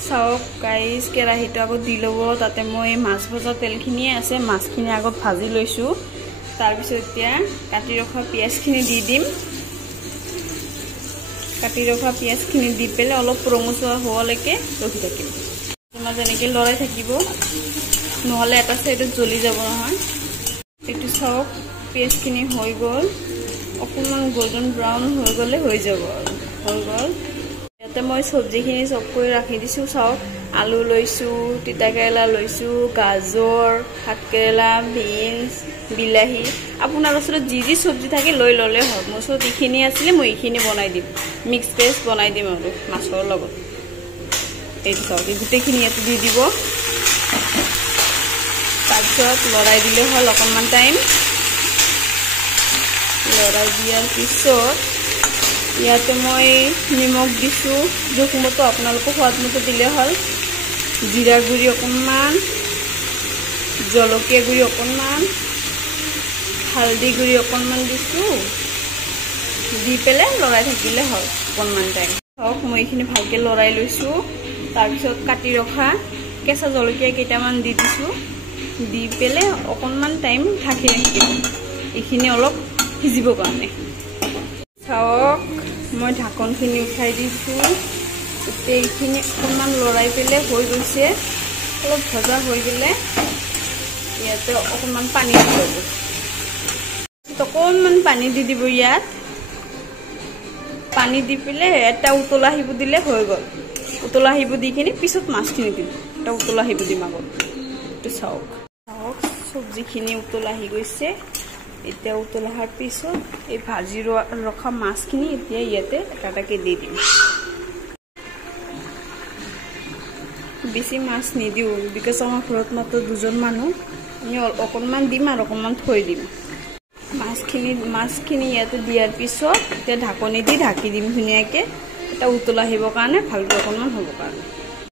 চাওক গাইজ কেৰাহীটো আগত দি ল'ব তাতে মই মাছ ভজা তেলখিনিয়ে আছে মাছখিনি আগত ভাজি লৈছোঁ তাৰপিছত এতিয়া কাটি ৰখা পিঁয়াজখিনি দি দিম কাটি ৰখা পিঁয়াজখিনি দি পেলাই অলপ ৰঙচুৱা হোৱালৈকে ৰখি থাকিম তোমাৰ যেনেকৈ লৰাই থাকিব নহ'লে এটা চাইডত জ্বলি যাব নহয় এইটো চাওক পিঁয়াজখিনি হৈ গ'ল অকণমান গোল্ডেন ব্ৰাউন হৈ গ'লে হৈ যাব আৰু হৈ গ'ল ইয়াতে মই চব্জিখিনি চব কৰি ৰাখি দিছোঁ চাওক আলু লৈছোঁ তিতাকেৰেলা লৈছোঁ গাজৰ ভাতকেৰেলা বিনছ বিলাহী আপোনাৰ ওচৰত যি যি চব্জি থাকে লৈ ল'লে হয় মোৰ ওচৰত এইখিনি আছিলে মই এইখিনি বনাই দিম মিক্স ভেজ বনাই দিম আৰু মাছৰ লগত এইটো চাওক এই গোটেইখিনি ইয়াতে দি দিব তাৰপিছত লৰাই দিলে হ'ল অকণমান টাইম লৰাই দিয়াৰ পিছত ইয়াতে মই নিমখ দিছোঁ জোখমতো আপোনালোকৰ সোৱাদমতো দিলে হ'ল জিৰা গুড়ি অকণমান জলকীয়া গুড়ি অকণমান হালধি গুড়ি অকণমান দিছোঁ দি পেলাই লৰাই থাকিলে হ'ল অকণমান টাইম চাওক মই এইখিনি ভালকৈ লৰাই লৈছোঁ তাৰপিছত কাটি ৰখা কেঁচা জলকীয়া কেইটামান দি দিছোঁ দি পেলাই অকণমান টাইম ঢাকি ৰাখিম এইখিনি অলপ সিজিবৰ কাৰণে চাওক মই ঢাকনখিনি উঠাই দিছোঁ এতিয়া এইখিনি অকণমান লৰাই পেলাই হৈ গৈছে অলপ ভজা হৈ গ'লে ইয়াতে অকণমান পানী দি ল'ব অকণমান পানী দি দিব ইয়াত পানী দি পেলাই এটা উতল আহিব দিলে হৈ গ'ল উতল আহিব দি কিনে পিছত মাছখিনি দিম এটা উতল আহিব দিম আগত এইটো চাওক চাওক চব্জিখিনি উতল আহি গৈছে এতিয়া উতল অহাৰ পিছত এই ভাজি ৰখা মাছখিনি এতিয়া ইয়াতে এটা এটাকৈ দি দিম বেছি মাছ নিদিওঁ বিকজ আমাৰ ঘৰত মাত্ৰ দুজন মানুহ আমি অকণমান দিম আৰু অকণমান থৈ দিম মাছখিনি ইয়াতে দিয়াৰ পিছত এতিয়া ঢাকনি দি ঢাকি দিম ধুনীয়াকৈ এটা উতল আহিবৰ কাৰণে ভালকৈ অকণমান হ'বৰ কাৰণে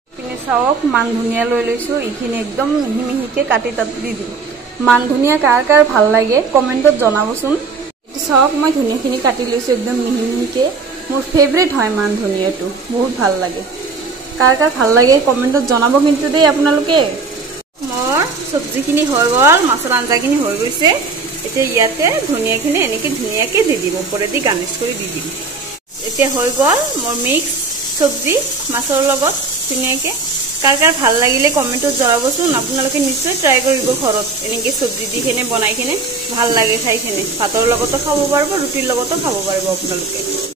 এইপিনে চাওক মান ধনিয়া লৈ লৈছোঁ এইখিনি একদম মিহি মিহিকৈ কাটি তাত দি দিম মান ধনিয়া কাৰ কাৰ ভাল লাগে কমেণ্টত জনাবচোন এইটো চাওক মই ধনিয়াখিনি কাটি লৈছোঁ একদম মিহি মিহিকৈ মোৰ ফেভৰেট হয় মান ধনিয়াটো বহুত ভাল লাগে কাৰ কাৰ ভাল লাগে কমেণ্টত জনাব কিন্তু দেই আপোনালোকে মোৰ চব্জিখিনি হৈ গ'ল মাছৰ আঞ্জাখিনি হৈ গৈছে এতিয়া ইয়াতে ধনিয়াখিনি এনেকৈ ধুনীয়াকৈ দি দিম ওপৰেদি গাৰ্নিছ কৰি দি দিম এতিয়া হৈ গ'ল মোৰ মিক্স চব্জি মাছৰ লগত ধুনীয়াকৈ কাৰ কাৰ ভাল লাগিলে কমেণ্টত জনাবচোন আপোনালোকে নিশ্চয় ট্ৰাই কৰিব ঘৰত এনেকৈ চব্জি দি কিনে বনাই কিনে ভাল লাগে খাই কিনে ভাতৰ লগতো খাব পাৰিব ৰুটিৰ লগতো খাব পাৰিব আপোনালোকে